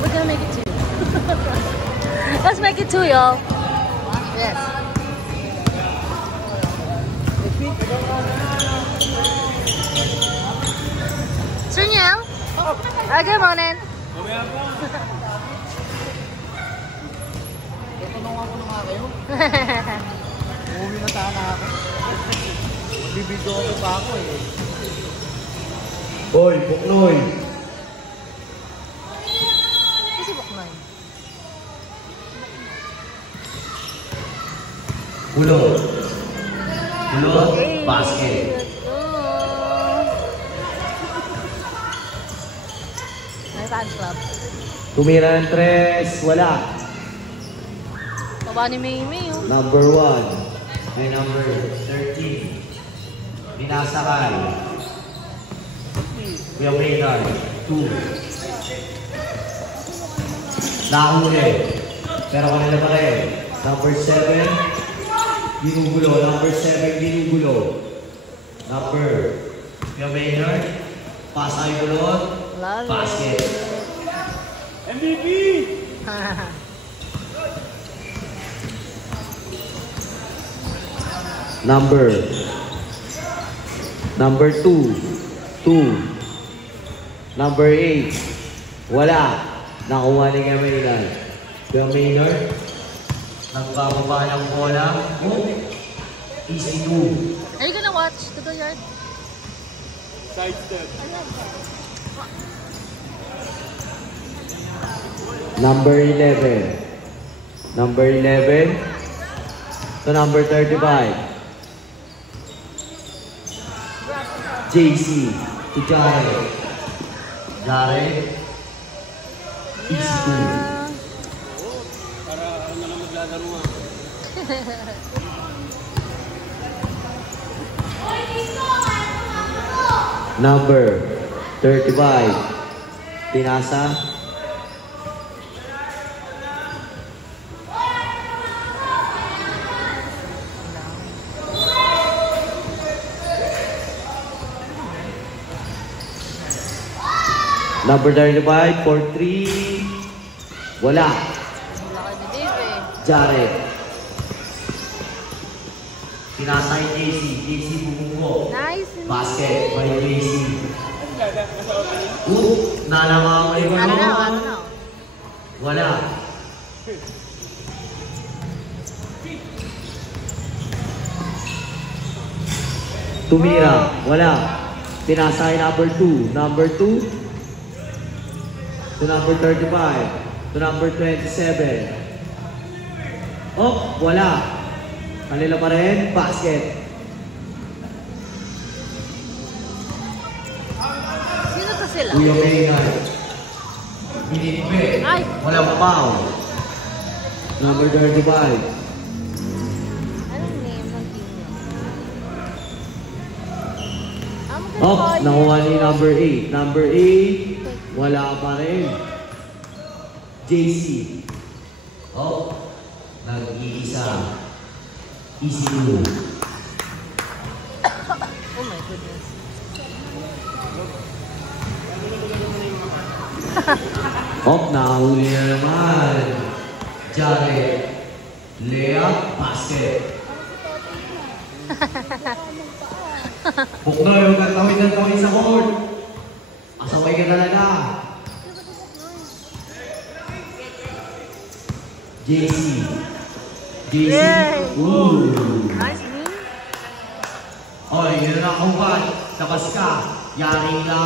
We're gonna make it 2. Let's make it 2, y'all. Yes. Sir Niel? Good morning. Tinanong ako na nga kayo. Umuwi na sana ako. Bibidyo ko pa ako eh. Hoy, Buknoy! Kasi Buknoy. Kulot. Kulot, basket. May fan club. Tumira ng 3, wala. Baba ni Maymay, oh. Number 1 ay number 13. Pinasakay. Kuya Maynard, 2. Nahuli. Pero kanila pa rin. Number 7, ginugulo. Number 7, ginugulo. Number, Kuya Maynard, pasay gulot, Love basket. MVP! Number 2, 2. Number 8, wala. Nakuha ni Kuya Maynard. Kuya Maynard, nagbababa ng bola. Oh, easy 2. Are you gonna watch the Goyard? Side step. Number 11. Number 11 to number 35. JC to Jared. Jared. Easy 2. Para ako na lang maglalaro nga. Number 35. Pinasa. Number 35 for 3. Wala. Laki ni Dave, eh. Jared. Pinasa kay JC. JC bumubo. Nice. Basket by JC. Nalangamay ko I don't know, I naman. don't know. Wala. Tumira. Wala. Pinasa kay number 2. Number 2 to number 35. To number 27. Oh, wala. Kanila pa rin. Basket. Sino to sila? Kuya Maynard. Binitbe. Ay. Walang foul. Number 35. Anong name ng team niyo? I'm gonna Oh, call you. nakuha ni number 8. Number 8, wala pa rin. JC. Oh, nag-iisa. Easy 2. Oh my goodness. Oh, nahuli na naman. Jared. Layup, basket. Buknoy, huwag kang tawid sa court. Asaway ka talaga. JC. JC. Yay! Ooh. Nice move. Oy, yun na kubat. Labas ka. Yari ka.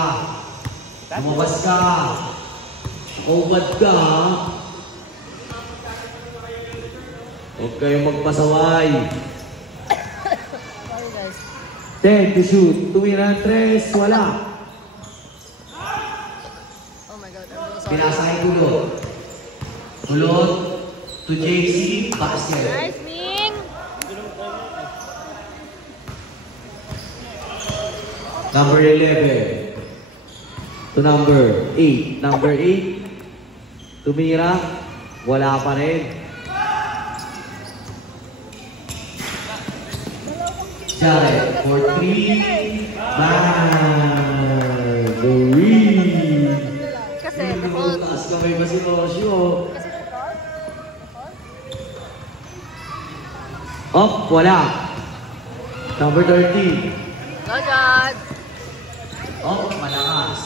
Lumabas ka. Kubat ka. Huwag kayong magpasaway. Sorry guys. 10 to shoot. Tumira ng 3. Wala. Oh my god, I'm so sorry. Pinasa kay Kulot. Kulot to JC. Basket. Nice, Ming! Number 11 to number 8. Number 8. Tumira. Wala pa rin. Jared for 3. Marguerite. Kasi, default. Taas kamay ba si Rosio? Kasi default? Up, wala. Number 30. Go, God! Up, malakas.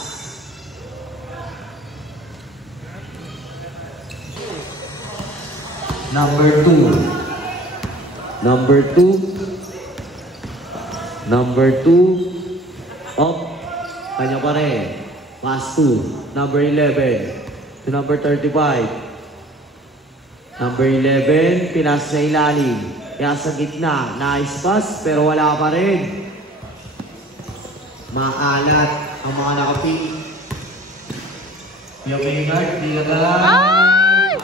Number 2. Number 2. Number 2. Up. Kanya pa rin. Pass 2. Number 11. To number 35. Number 11. Pinas sa ilalim. Kaya sa gitna. Nice pass. Pero wala pa rin. Maalat ang mga nakaping. Yung Maynard. Di ka lang. Ay!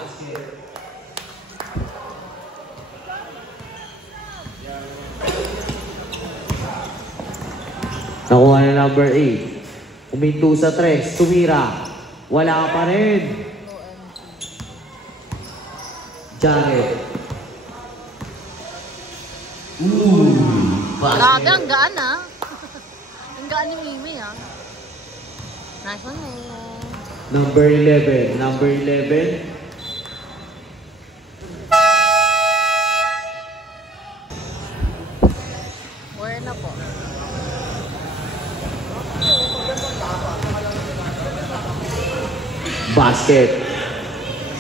Nakuha na number 8. Uminto sa 3. Tumira. Wala pa rin. Janet. Grabe, ang gaan ah. Ang gaan ni Mimi ah. Nice one eh. Number 11. Number 11. Where na po? Basket.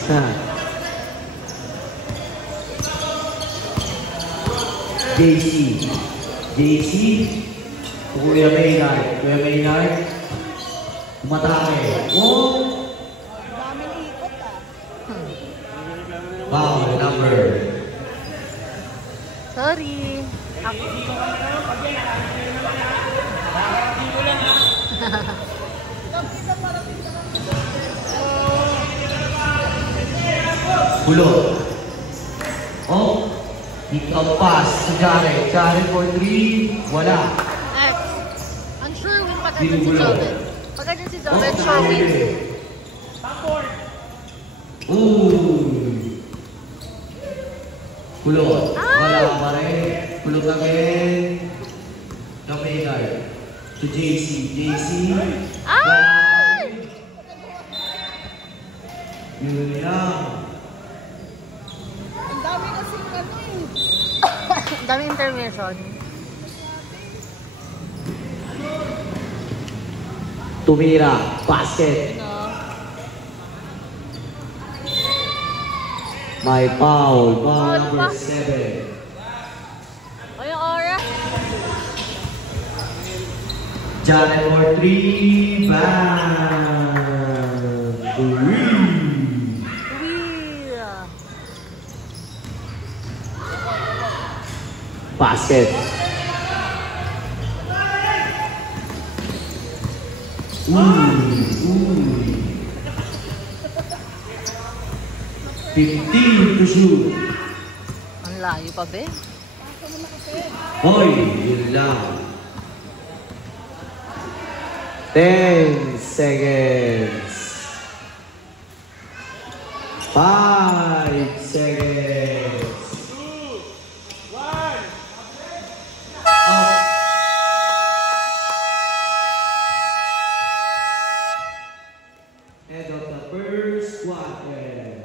Sa. JC. JC. Kuya Maynard. Kuya Maynard. Umatake. Oh! Daming ikot ah. Wow, number. Sorry. Ako. Bulot. Oh! Pick up pass to Jared. Jared for 3. Wala. X. I'm sure win pag Sino andun si gulo? Joven. Pag andun si Joven, sure win. Kulot. Ay! Wala pa rin. Kulot again. Kamegar. To JC. JC. Ay! Yun lang. Ang dami kasing ano eh. Ang dami intermission. Tumira. Basket. No. May foul. Foul Foul number pa. 7. O yung aura. Janet for 3. Bang. Wheel. Basket. Ooh. 15 to shoot. Ang layo pa be. Hoy, yun lang. 10 seconds. 5 seconds. Up. End of the first quarter.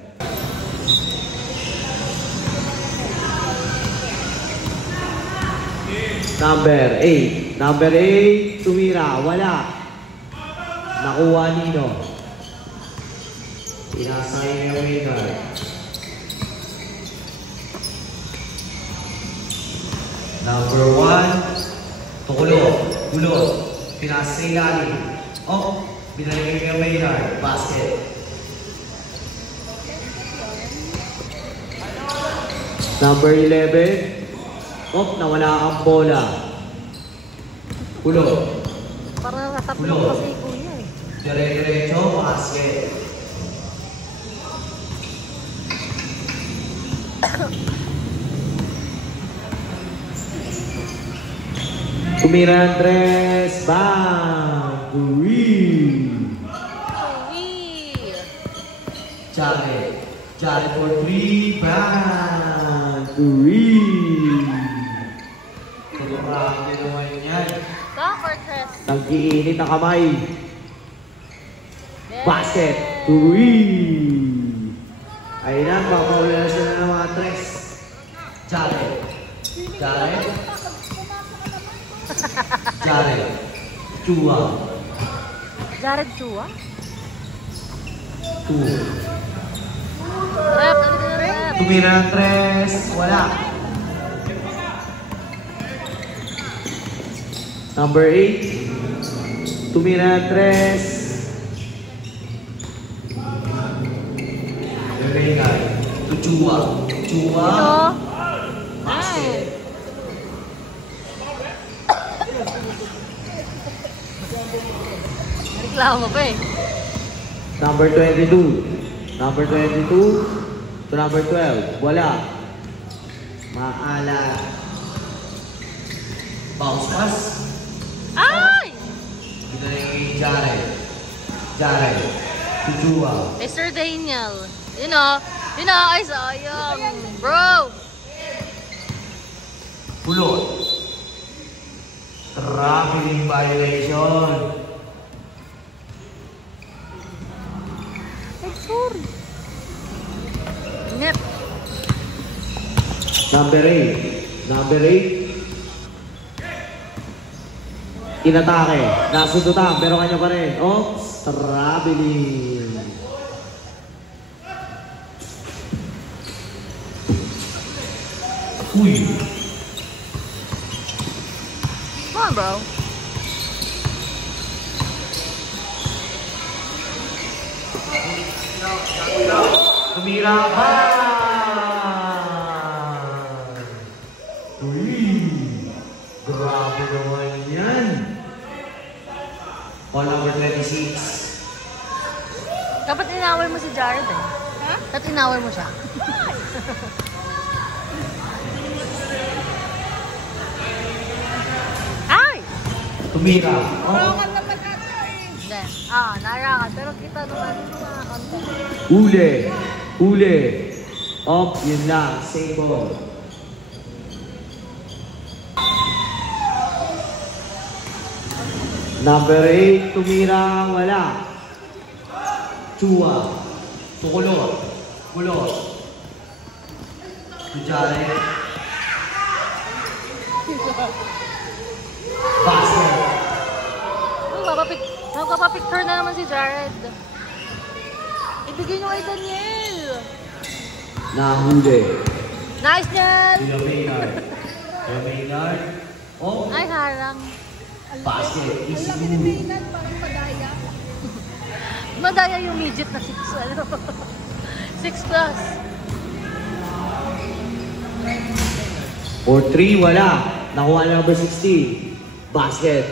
Number 8. Number 8, tumira. Wala. Nakuha Nino. Pinasay niya Maynard. Number 1, Tukulot. Kulot. Pinasay Lali. Oh, binalagay niya Maynard. Basket. Number 11, oh, nawala ang bola. Kulot. Parang nasa Ulo. plong kasi kuya eh. Dire-diretso, basket. Tumira Andres, bang! Uwi! Wheel. Jared. Jared for 3, bang! Uwi! Marami naman yan. Go for Chris. Nag-iinit ang kamay. Yes. Basket. 3. Ayun na, papawala na sila ng mga tres. Jared. Jared. Jared. Chua. Jared Chua? 2. Rep, ano na rep? Tumira ng tres. Wala. Number 8. Tumira ng tres. Regal. To Chua. Chua. Ito. Basket. Reklamo pa eh. Number 22. Number 22 to number 12. Wala. Maala. Bounce pass. Ay! Ito na yung Jared. Jared. Tujua. Mr. Daniel. You know, ay sayang. Bro! Pulot. Traveling violation. Ay, sorry. Net. Number 8. Number 8. Inatake. Nasundutan pero kanya pa rin. Oh, traveling. Uy. Come on, bro. Tumira pa! Uy! Grabe naman yan! Call number 26. Dapat inaway mo si Jared eh. Ha? Dapat inaway mo siya. Ay! Tumira. Oh. Hindi. Narangan. Pero kita naman yung mga content. Huli! Huli! Up, yun lang. Same ball. Number 8, tumira, wala. Chua. Tukulot. Kulot. Tujare. Basket. Magpapapicture na naman si Jared. Ibigay nyo kay Daniel. Nahuli. Nice, Niel! Sila Maynard. Sila Maynard. Oh, Ay, harang. basket. Easy move. Madaya yung midget na 6. Ano? 6 plus. Or 3, wala. Nakuha na number 60. Basket.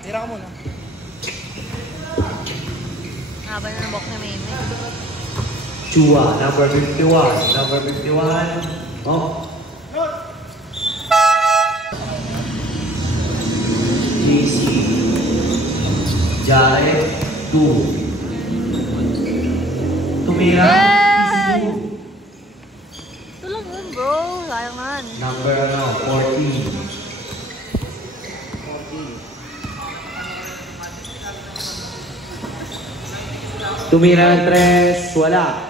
Tira ka muna. Haba na ng box na may Chua, number 51. Number 51. Oh. JC. Jared. 2. Tumira. Hey! Easy. Ito lang yun, bro. Sayang man. Number 14. Tumira ng tres, wala.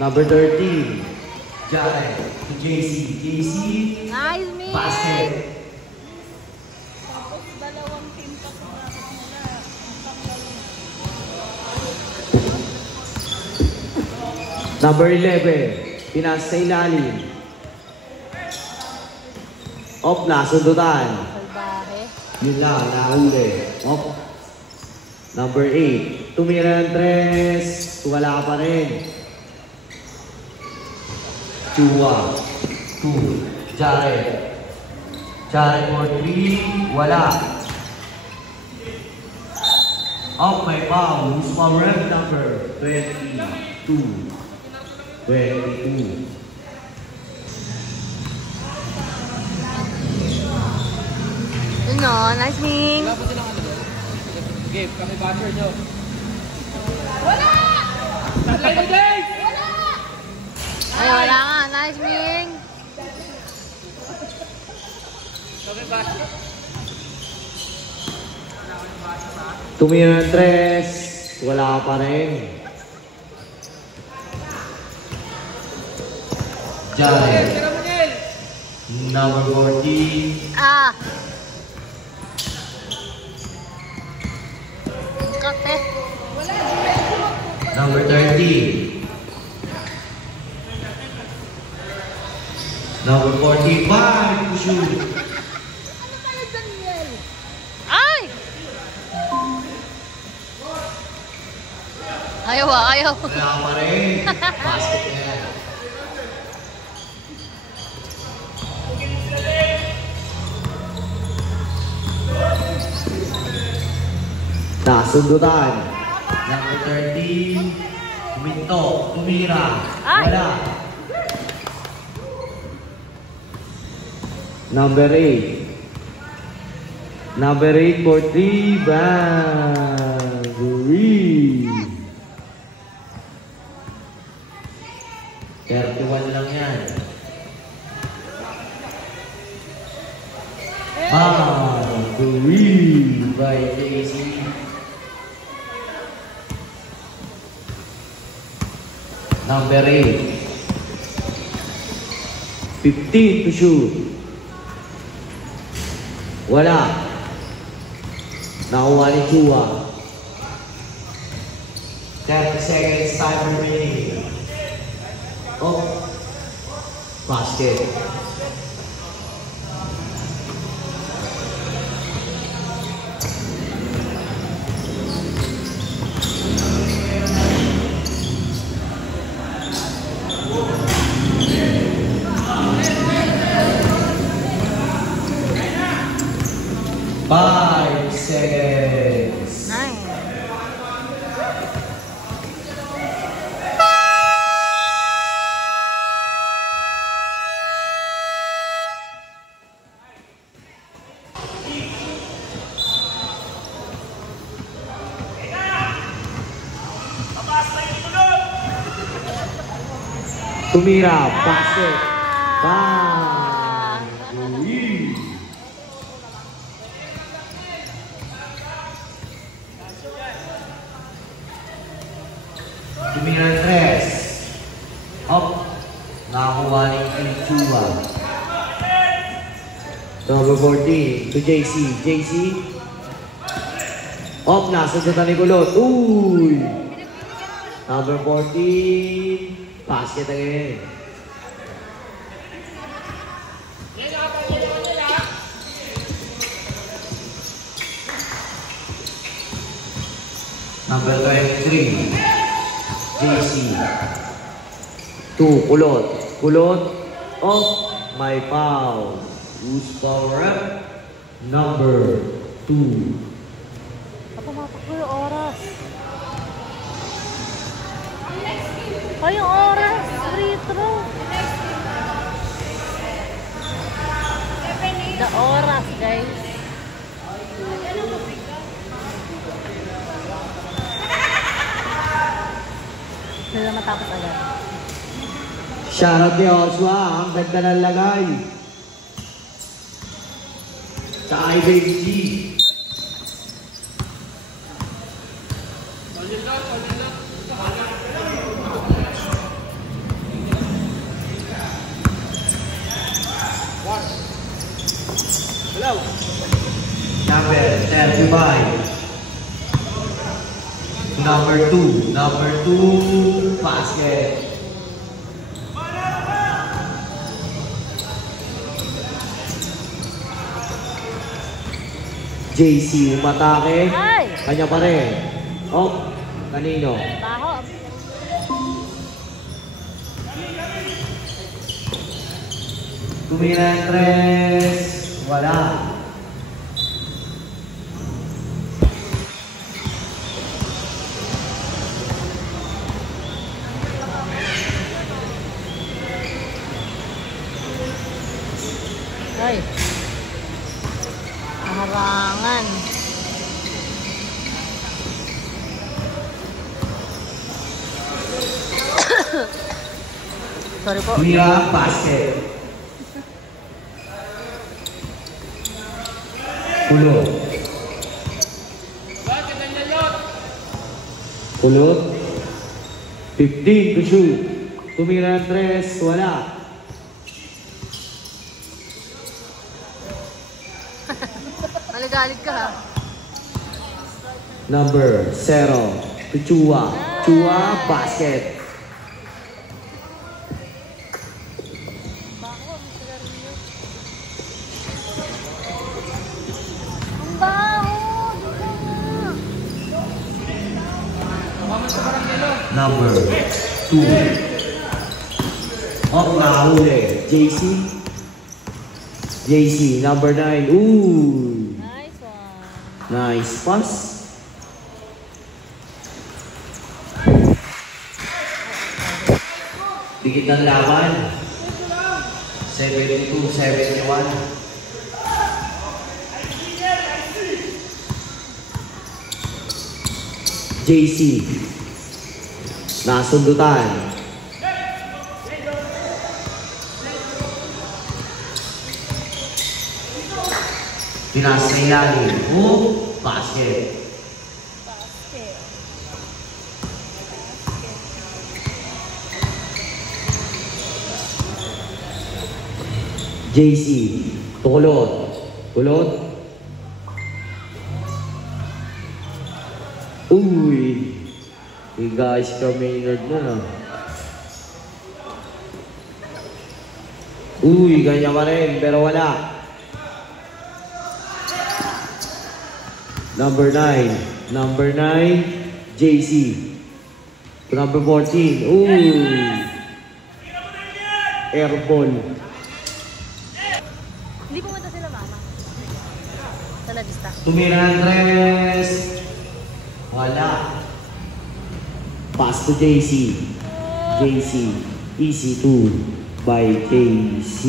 Number 13. Jared. To JC. JC. Nice, man. Basket. Number 11, pinas sa ilalim. Op, nasundutan. Salbahe. Yun lang, nahuli. Op. Number 8, tumira ng tres, wala pa rin. Chua. 2, Jared. Jared for 3, wala. Op, may foul. Who's my rep number? 22. 22. Ano, nice, Ming. Wala po silang ano doon? Game, kami batcher nyo. Ay, wala nga. Nice, Ming. Kami batcher. Tumira ng 3. Wala pa rin. Jai. Number 14. Ah! Kate. Number 13. Number 45. Shoot. Ay! Ayaw ah, ayaw. Wala pa rin. Basket na yan. Nasundutan. Number 13. Minto. Tumira. Ay! Wala. Number 8. Number 8 for 3. Banbury. 31 lang yan. Banbury by JC. Number 8. 15 to shoot. Wala. Nakuha ni Chua. 30 seconds time remaining. Oh. Basket. Five seconds. Nice. Tumira, basket. Ah. Banbury. Tumira 3. Up. Nakakuha ni Chua. Number 14 to JC. JC. Up. Nasundutan ni Kulot. Uy. Number 14. Basket again. Number 23. JC. 2. Kulot. Kulot. Off. My foul. Who's foul rep? Number 2. Papamakak ko yung oras. Ay, yung oras. Free throw. The oras, guys. Sila matapos agad. Shoutout kay Oswa. Ang ganda ng lagay. Sa IBG. Number 35. Number 2. Number 2. Basket. JC umatake. Ay! Kanya pa rin. Oh, kanino? Taho. Tumira ng 3. Wala. Ay. Harangan. Sorry po. Tumira basket. Pulo. Kulot. 15 to shoot. Tumira ng 3, wala. Maligalig ka ha. Number 0 to Chua. Chua, basket. Ang baho! Dito nga! Number 2. Nakahuli. JC. JC, number 9. Ooh. Nice one. Nice pass. Dikit ng laban. 72-71. JC. Nasundutan. Pinasa ilalim. Basket. JC. Kulot. Kulot. Uy. Hey guys, Maynard na. Uy, ganyan pa rin, pero wala. Number 9. Number 9, JC. Number 14. Uy. Airball. Hindi pumunta sila mama. Sa Ladista. Tumira ng 3. Wala. Pass to JC. JC. Easy 2 by JC.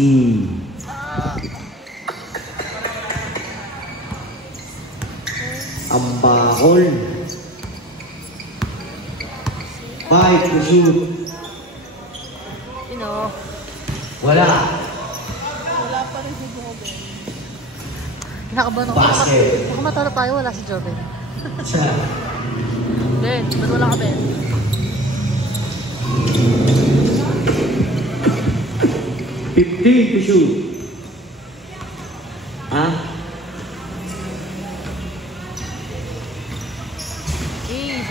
Ang bakol. 5 to shoot. Wala. Kinakabahan ako. Basket. Baka matalo tayo, wala si Joven. Siya. Ben, ba't wala ka, Ben? To shoot. Ha?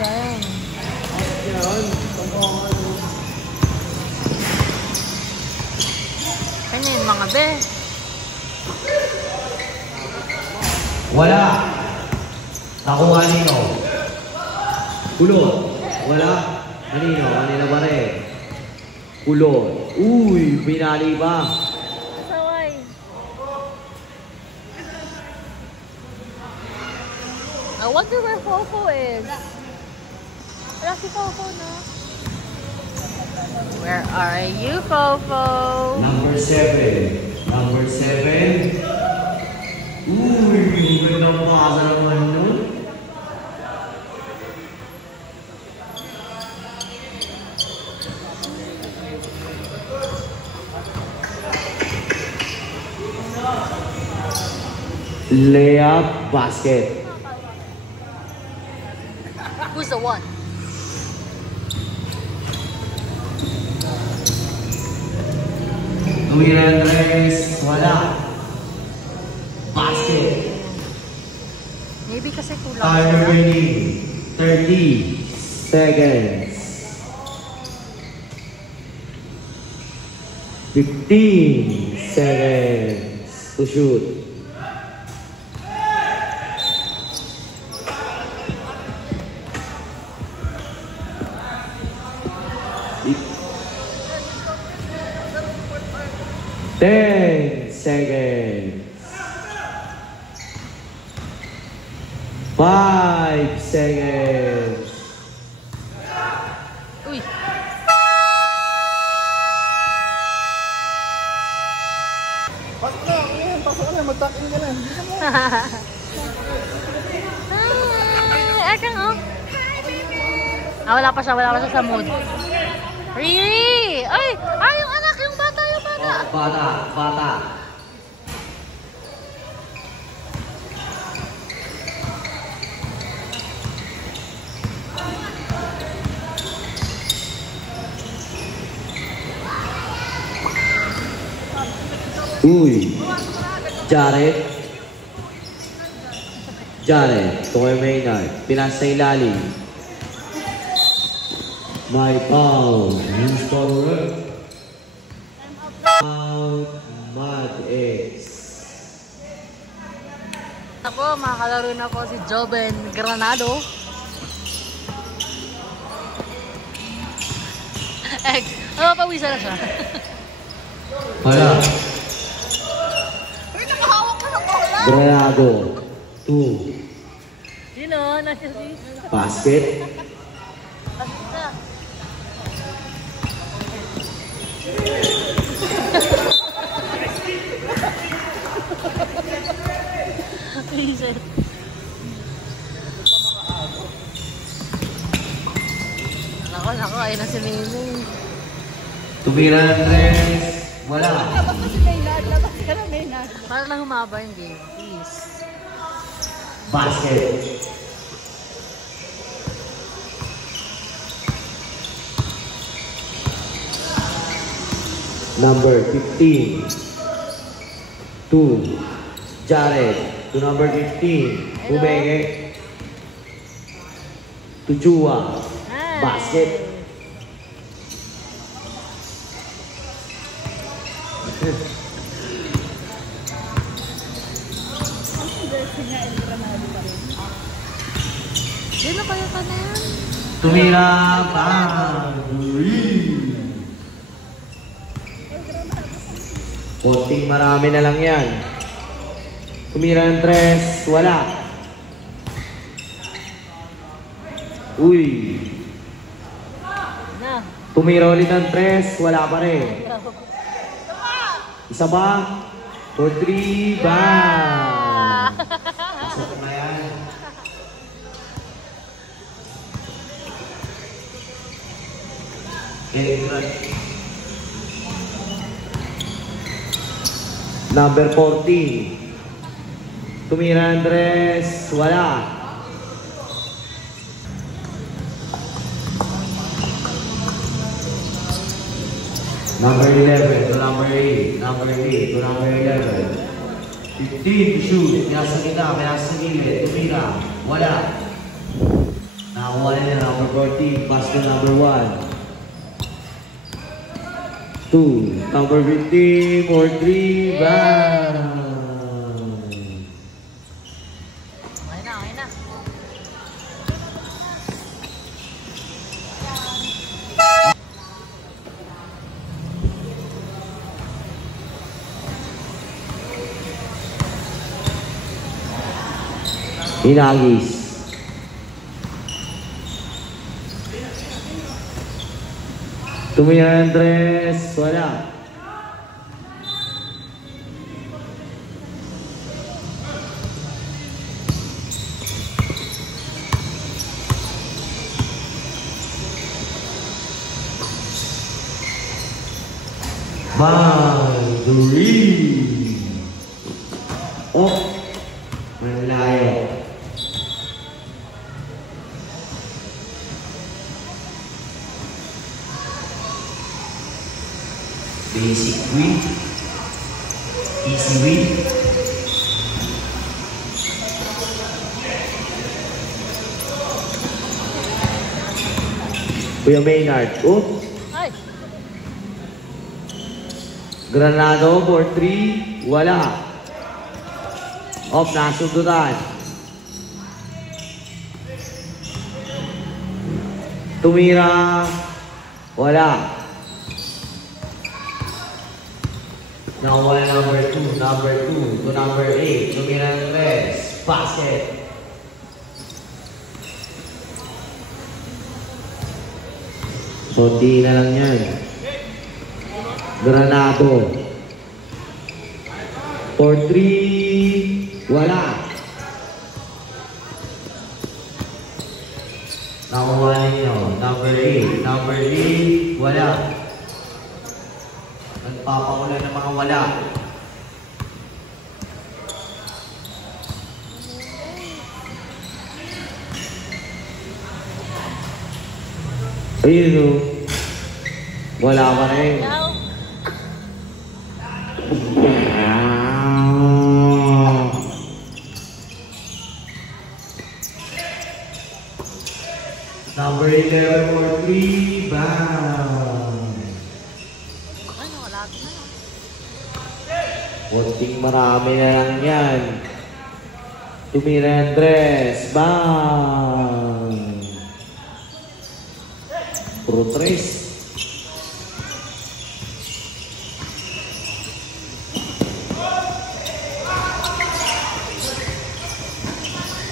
Sayang. Ano yun, mga be? Wala. Nakuha nino. Kulot. Wala. Kanino? Kanina ba rin? Kulot. Uy, pinali ba? Saway. I wonder where Fofo is. Wala si Fofo, no? Where are you, Fofo? Number 7. Number 7. Uy, gandang pasa naman nun. Layup basket. Who's the one? Tuwiran Reyes, wala. Basket. Maybe kasi kulang Time sila. remaining 30 seconds. 15 seconds to shoot. Ten seconds. 5 seconds. Uy. Pasok na, mag-tuck-in ka na. Hindi ka mo. Ekang, oh. Wala pa siya sa mood. Riri! Ay! Ay, yung anak, yung bata, yung bata. Bata. Uy. Jared. Toy Maynard. Pinas sa ilalim. My foul. Use power. Out. Mad X. Ako, makakalaro na po si Joven Granado. Ex, pawisa na siya. Wala. Granado. 2. Sino? Nasa si... Basket. Reset. Nako, ayun na si Maymay. Tumira ng tres. Wala. Labas na si Maynard. Labas ka na, Maynard. Para lang humaba yung game, please. Basket. Number 15. 2. Jared. To number 15. Umenge. To Chua. Basket. Sino kaya ka na yan? Tumira pa. Konting marami na lang yan. Tumira ng tres. Wala. Uy. Na. Tumira ulit ng tres. Wala pa rin. Isa ba? For 3. Ba? Pasok na yan. Number 14. Tumira Andres. Wala. Number 11 to number 8. Number 8 to number 11. 15 to shoot. Pinasa kita. Pinasa gilid. Tumira. Wala. Nakakuha na number 14. Pass to number 1. 2, number 15, or 3, bang! Okay na. Hinagis. Tumira Andres, wala. Boundary. Oh, malayo. Basic win, easy win. Kuya Maynard, oh. Ay! Granado for 3, wala. Off, nasundutan. Tumira, wala. Nawala number 2 to number 8. Tumira ng tres. Basket. So, di na lang yan. Granado. For 3. Wala. Nakuha ninyo. Number 8. Number 8. Wala. Nagpapakula ng mga wala. Ayun o. Wala pa rin. Yaw! Number 11 for 3, bang! Ano, wala na. Kunting marami na lang yan. Tumira Andres, bang! Puro 3.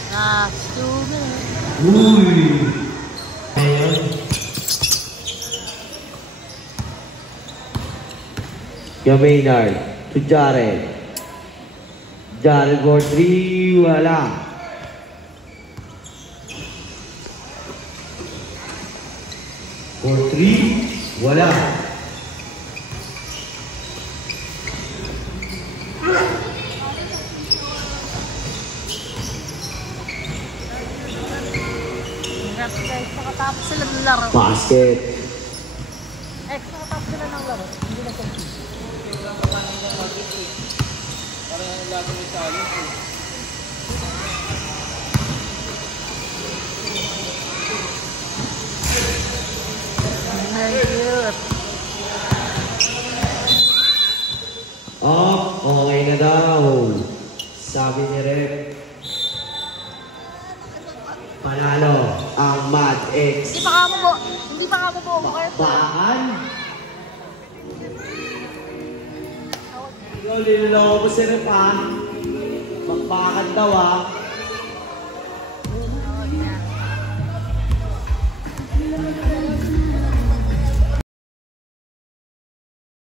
Last 2 minutes. Uy! Ayun. Maynard to Jared. Jared for 3, wala. For 3, wala. Congrats guys, nakatapos sila ng laro. Basket. Nakatapos sila ng laro. Hindi na sila. Okay na daw. Sabi ni Rep. Panalo ang Mad X. Hindi pa kamo po. Bakbakan? Ikaw, niloloko mo si Rep ha? Bakbakan daw ha?